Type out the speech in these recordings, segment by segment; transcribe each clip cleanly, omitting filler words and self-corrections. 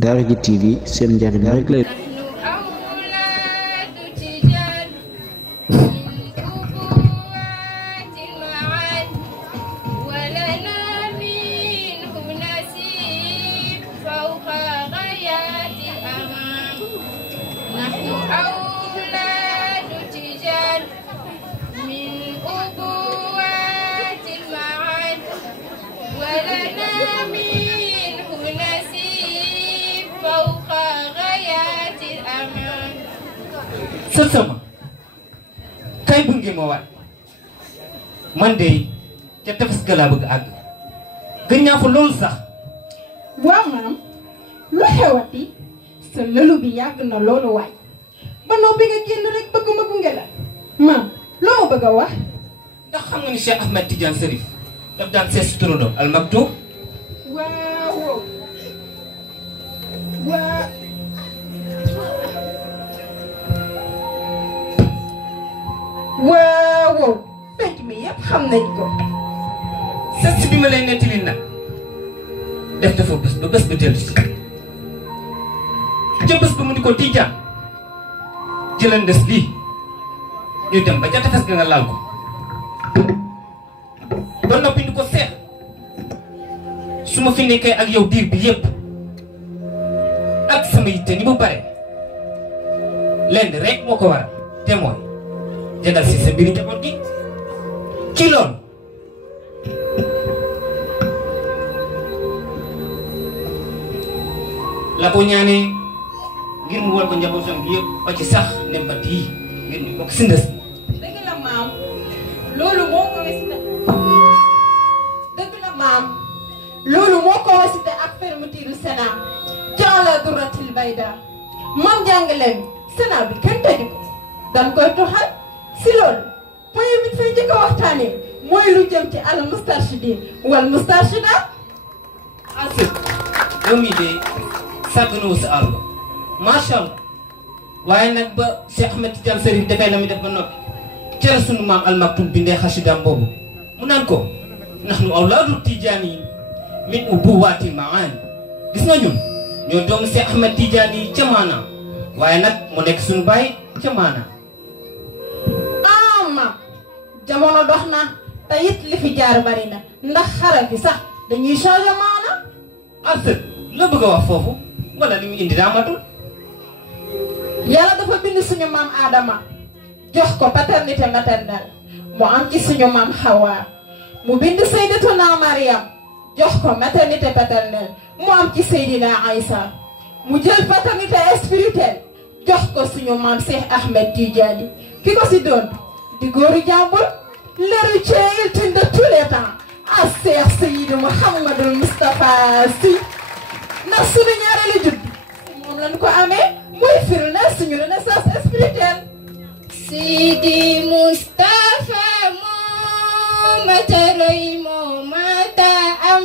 Daaraji TV seen njariñ rek lay sama kay bu ngi ma waat man de ca tefes ga laa bëgg àgg gën ñaa fa loolu sax. waaw maam lu xewati sa lëlu bi yàgg na loolu waay ba noo bi nga génn rek bëgg ma gunge la maam loo ma bëgg a wax. ndax xam nga ni Cheikh Ahmed Tidiane Serif daf daan seet si turandoo Al Maktoum. waaw waaw penc mi yëpp xam nañ ko. seet si bi ma lay nettali nag def dafa bés ba bés ba dellu si ca bés ba mu ni ko Tidiane jëlan des lii ñu dem ba ca tefes ga nga laal ko ba noppi ni ko seet su ma fi nekkee ak yow diir bi yëpp ak sama yitte ni mu bare lenn rek moo ko waral te mooy jagal si sa mbiri njaboot gi ci loolu la ko ñaanee ngir mu wal ko njabootam gi yëpp ba ci sax ndembat yi ngir ñu bokk si ndës. dëgg la maam loolu moo ko wesite ak fermeture Sénat jaala duratil bayda moom jàngale mi Sénat bi kenn tëju ko dañ koy toxal si loolu point bi fay njëkk a waxtaanee mooy lu jëm ci al mustarshidin wal mustarshidat. asib yow mii de sàgganoo sa àll macha allah waaye nag ba Cheikh Ahmed Tidiane Serif defee la mi def ba noppi ca la sunu maam Al Maktoum bindee xasidaam boobu mu naan ko nahnu awlaadu Tijaani min ubuwaati maani gis nga ñun ñoo doomu Cheikh Ahmed Tidiane yi ca maanaam waaye nag mu nekk suñu baay ca maanaam. jamono dox na te it li fi jaar bari na ndax xaral fi sax dañuy changer maanaam. asib la bëgg a wax foofu wala li mu indi daa matul. yàlla dafa bind suñu maam Adama jox ko paternité maternelle mu am ci suñu maam Hawa mu bind Sayyidatuna Mariam jox ko maternité paternelle mu am ci Seydina Aïssa mu jël paternité spirituelle jox ko suñu maam Cheikh Ahmed Tidiane ki ko si doon di góoru jàmbur l'héritier ultime de tous les temps a Cheikh Seydou Mouhamadul Moustapha Sy ndax suñu ñaareelu judd moom lañ ko amee muy firnde suñu renaissance spirituelle. Sidi Moustapha moo mata roy moo mata am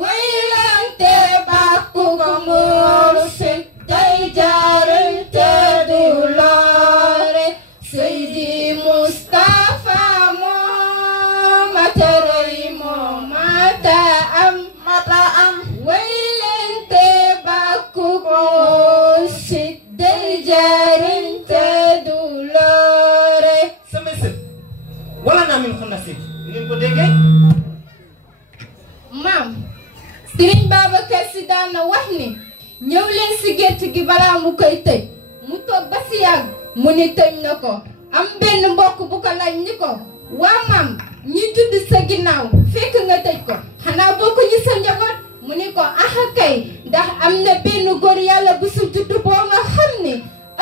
waylante bàkku ko mool sit day jaarante du loore Sidi Moustapha moo mata roy moo mata am waylante bàkku ko mool sit day jaarante du loore. sama sët wala naa min xunna si ngeen ko déggee. maam Serigne Babacar Sy daan na wax ni ñëw leen si gétt gi balaa mu koy tëj mu toog ba si yàgg mu ni tëj na ko am benn mbokk bu ko laaj ni ko waa maam ñi judd sa ginnaaw fekk nga tëj ko xanaa bokk ñi sa njaboot mu ni ko aha kay ndax am na benn góor yàlla bu su judd boo nga xam ni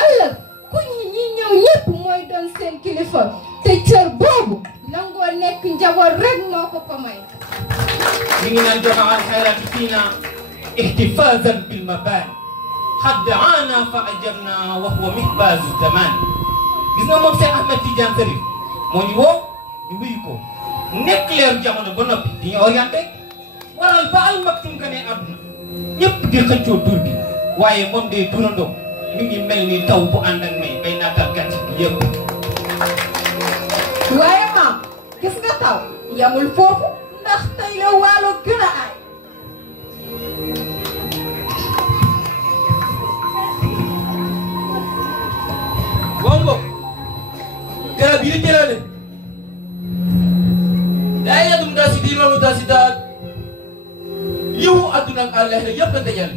ëllëg ku ñi ñëw ñépp mooy doon seen kilifa te cër boobu nangoo nekk njaboot rek moo ko ko may. mi ngi naan joxe al xayraati fiina ihtifazan bil mabani xad aana fa ajabna wa huwa mihbaazu zaman gis nga moom Cheikh Ahmed Tidiane Serif moo ñu woo ñu wuyu ko mu nekk leeru jamono ba noppi di ñu orienté waral ba Al Maktoum ka ne àdduna ñëpp di xëccoo tur bi waaye moom day turandoo mi ngi mel ni taw bu ànd ak may bay naatal gàncax gi yëpp. waaye maam gis nga taw yamul foofu ndax tey la waalo gën a aay. garab yi jëlale day yadum da si di loolu da si daal yiwu adduna ak àllaxira yëpp la dajal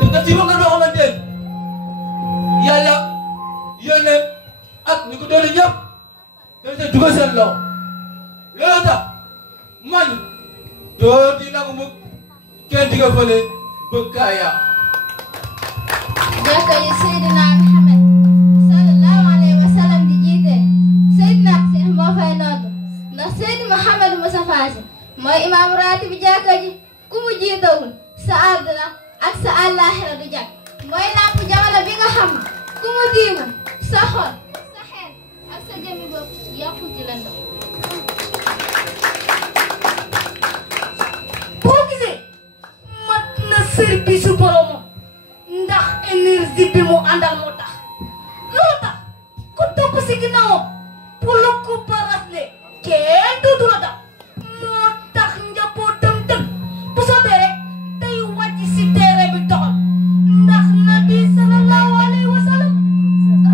te nga ci nga loo xamante ne yàlla yónnee ak ñu ko doole ñëpp dañ see dugal seen loxo loolu tax man doo di nangu mukk kenn diga fële bëgg kaa yaa jàkka yi Seydina Muhammad sallallahu alayhi wa sallam di jiite Seydina Seex moo fay nootu ndax Seydi Muhammad Mustafa Si mooy imaam raati bi jàkka ji ku mu jiitawul sa àdduna ak sa àllaaxira du jag mooy làmp jamono bi nga xam ku mu diimu sa xol sa xel ak sa jëmmi bopp yàqu ci la ndox boo gisee mat na service su boromam ndax énergie bi mu àndal moo tax loolu tax ku topp si ginnaawam pour lu ko parasle kenn dootu la dam moo tax njabootam tëg bu soobee rek day wàcc si terrain bi doxal ndax nabi sallallahu alayhi wa sallam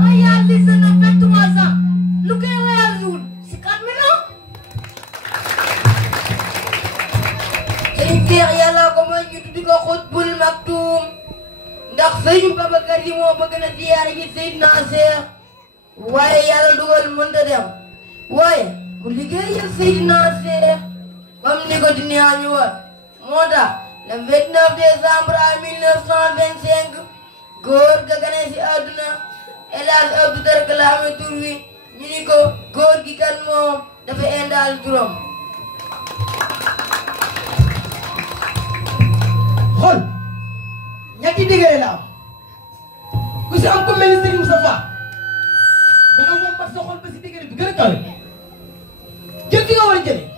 réalisé na 23 ans lu koy réalisé wul si 4 millions. sëñ Seex yàlla ko may ñu tuddi ko Xutbul Maktuum ndax sëñ Babacar yi moo bëgg na ziyaare ji Seydina Seex waaye yàlla dugal mënta dem waaye bu liggéeyal Seydina Seex comme ni ko dina ñu war moo tax le 29 décembre à 1925 góor ga gane si àdduna El Hadj Abdou Dark la amee tur wi ñu ni ko góor gi kan moom dafa indaal juróom xool ñetti diggante la am ku si am ko mel ni Serigne Moustapha danga moom bat sa xol ba si diggante bi gën a kawe jël fi nga war a jëlee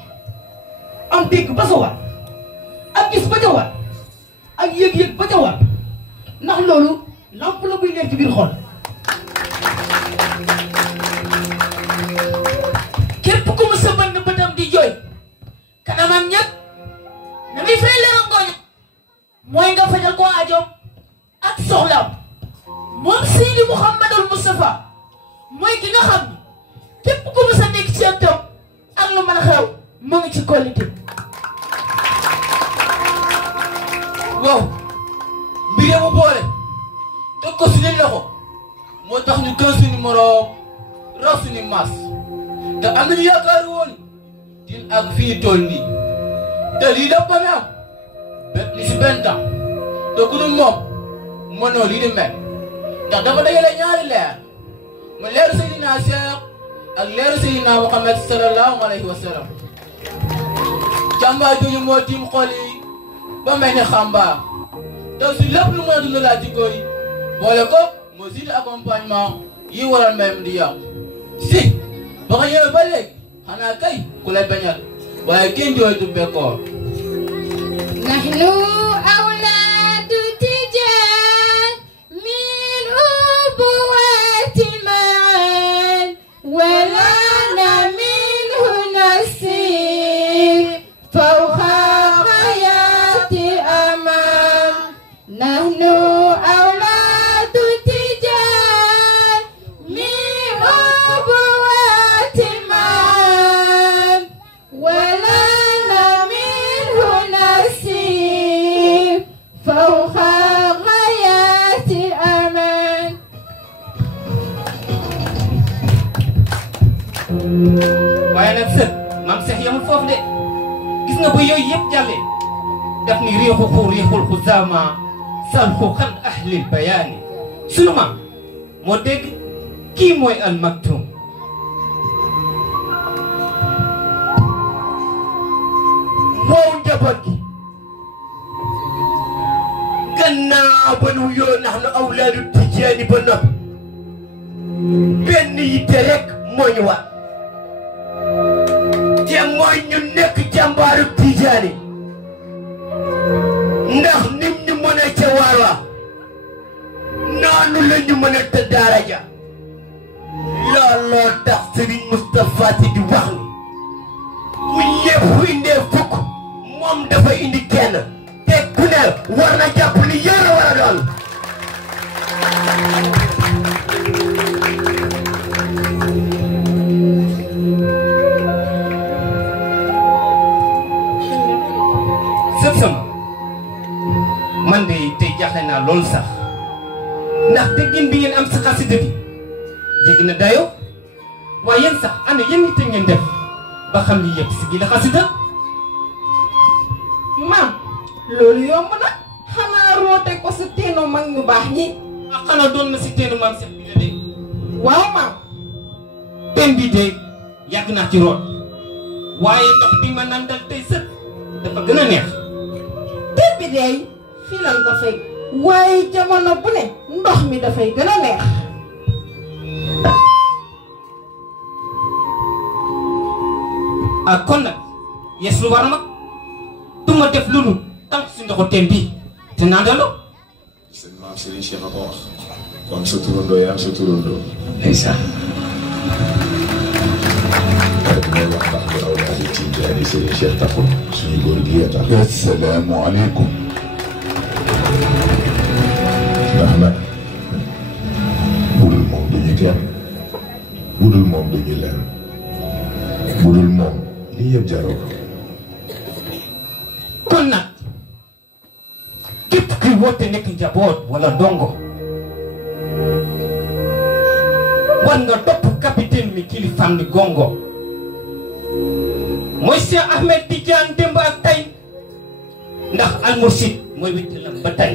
am dégg ba sa war ak gis ba ca war ak yëg-yëg ba ca war ndax loolu lamp la buy leer ci biir xol képp ku mu sëbën na bëtam di jooy kanamam ñëpp na muy fay leeral ngooñ mooy nga fajal ko aajoom ak soxlaam moom Seydi Mouhamadul Moustapha mooy ki nga xam ni képp ku mu sa nekk ci ëttam ak lu mën a xew mu ngi ci qualité. waaw mbir mu boole teg ko suñu loxo moo tax ñu gën suñu moroom raw suñu maas te am nañu yaakaar woon din ak fi ñu toll nii te lii lépp ba mu am li si benn temps te ku dul moom mënoo lii di mel ndax dafa dajale ñaari leer mu leeru Seydina Cheikh ak leeru Seydina Muhammad sallallahu alayhi wa sallam jàmbaar jooju moo tiim xol yi ba mel ni xambaar te si lépp lu mën a dund laa jikko yi boole ko moo si di accompagnement yi waral mbéy mi di yàqu si ba nga ñëwee ba léegi xanaa kay ku lay bañal waaye kenn jooytu bekkoor نحن أولاد تجار من أبوات معا ولنا منه نسير فوق حياة أمان نحن أولاد تجار من أبوات معا ولنا منه نسير فوق غايات أمان waaye nag sët maam Seex yamul foofu de gis nga ba yooyu yëpp jàllee daf ni riixu riixul xusaama salxu xan ahlil bayaani sunu maam moo dégg kii mooy al maktum wow njaboot gi gannaaw ba nu yoo nax nu awlaadu tijaani ba noppi benn yitte rek moo ñu war te mooy ñu nekk jàmbaaru tijaani ndax nim ñu mën a ca waar wa noonu la ñu mën a te daara ja looloo tax Serigne Moustapha Sy di wax ni bu ñëpp indee fukk moom dafa indi kenn te ku ne war na jàpp ni yow la war a doon naa loolu sax ndax déggin bi ngeen am si xasida bi jéggi na dayo waaye yéen sax ana yéen nit ngeen def ba xam ni yëpp si gi la xasida maam loolu yomb na xanaa roote ko si teenu mag ñu baax ñi ah xanaa doon na si teenu maam Seex bi la de waaw maam teen bi de yàgg naa ci root waaye ndox bi ma nandal tey sët dafa gën a neex teen bi de fii lan ko fekk waaye jamono bu ne ndox mi dafay gën a neex ah kon nag yes lu war ma du ma def lu dul tànk si ndoxu teen bi te nandaloo sëñ maam Serigne Cheikh a ko wax kon sa turandoo yaa am sa turandoo ndeysaan mooy wax tax bu raw daal di tiim te ani Serigne Cheikh taxul suñu góor gi yee tax assalaamu aleykum ndax nag budul moom duñu kenn budul moom duñu leen budul moom lii yëpp jaroo ko kon nag képp kuy woote nekk njaboot wala ndongo war nga topp capitaine mi kilifaam ni gongo mooy Cheikh Ahmed Tidiane démb ak tey ndax almursid mooy wéttalam ba tey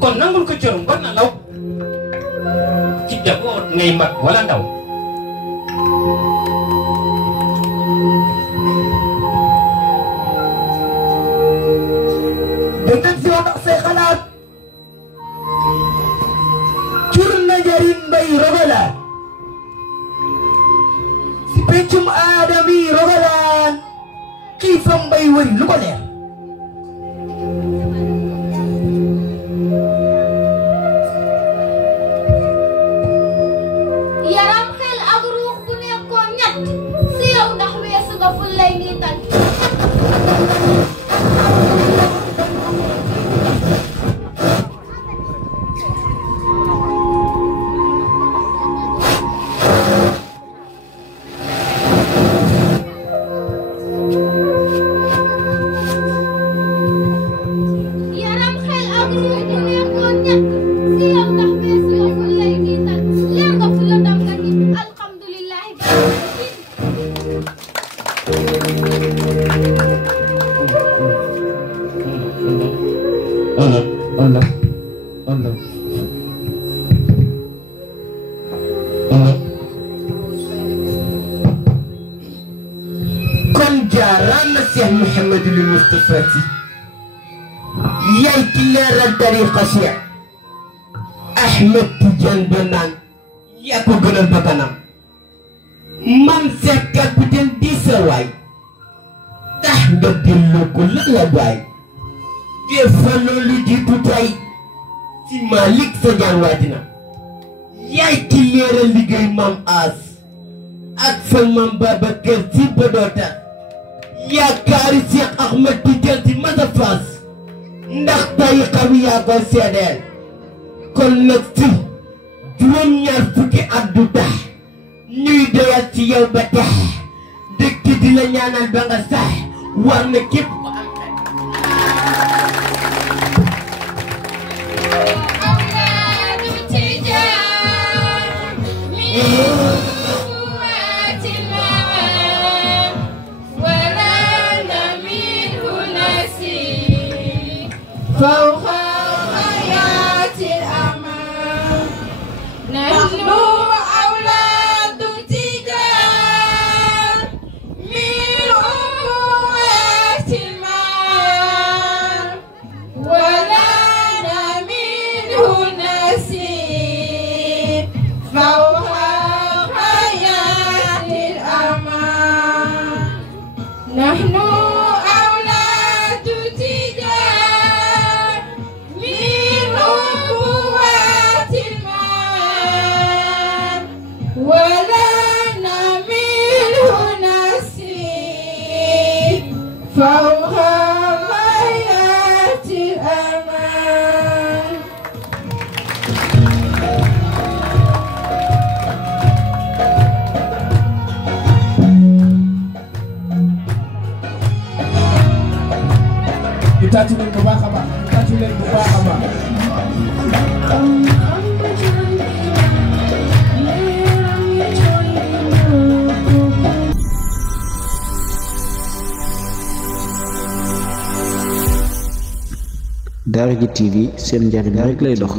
kon nangul ko cërum war na law ci njaboot ngay mag wala ndaw dëgg si wax ak say xalaat jur na njëriñ mbay rogalaan si peccum aadami rogalaan xiifam mbay wëri lu ko leer yaram xel ak ruux bu nekkoon ñett si yow ndax weesu nga ful lay nii tànk yaram xel ak ruux bu nekkoon ñett si yow ndax weesu nga ful lay nii tànk leer nga fu la dam nga ni alhamdulillahi kon jaaraan na Cheikh Mouhamadul Moustapha Sy yaay ki leeral tariqa Cheikh Ahmed Tidiane doon naan yaa ko gënal bakkanam man Cheikh capitaine di sa waay tax nga delloo ko la la waay defaloo lu jiitu tey ci Malick sa jaan waadina yaay ki leeral liggéey maam As ak sa maam Babacar Sy ba doo tax yaakaari Cheikh Ahmed Tidiane Sy masa faas ndax tay xam yaa ko seedeel kon nag si juróom-ñaar fukki at du tax ñuy doyal ci yow ba tax dëkk di la ñaanal ba nga sax war na képp ko am فوق حياة الأمان نحن أولاد تجار من أموات المال ولنا منه نسيب فوق حياة الأمان نحن ولنا منه نسيب فوق غايات الأمان ñu tàccu leen bu baax a baax ñu tàccu leen bu baax a baax Daara J TV seen njariñ rek lay dox.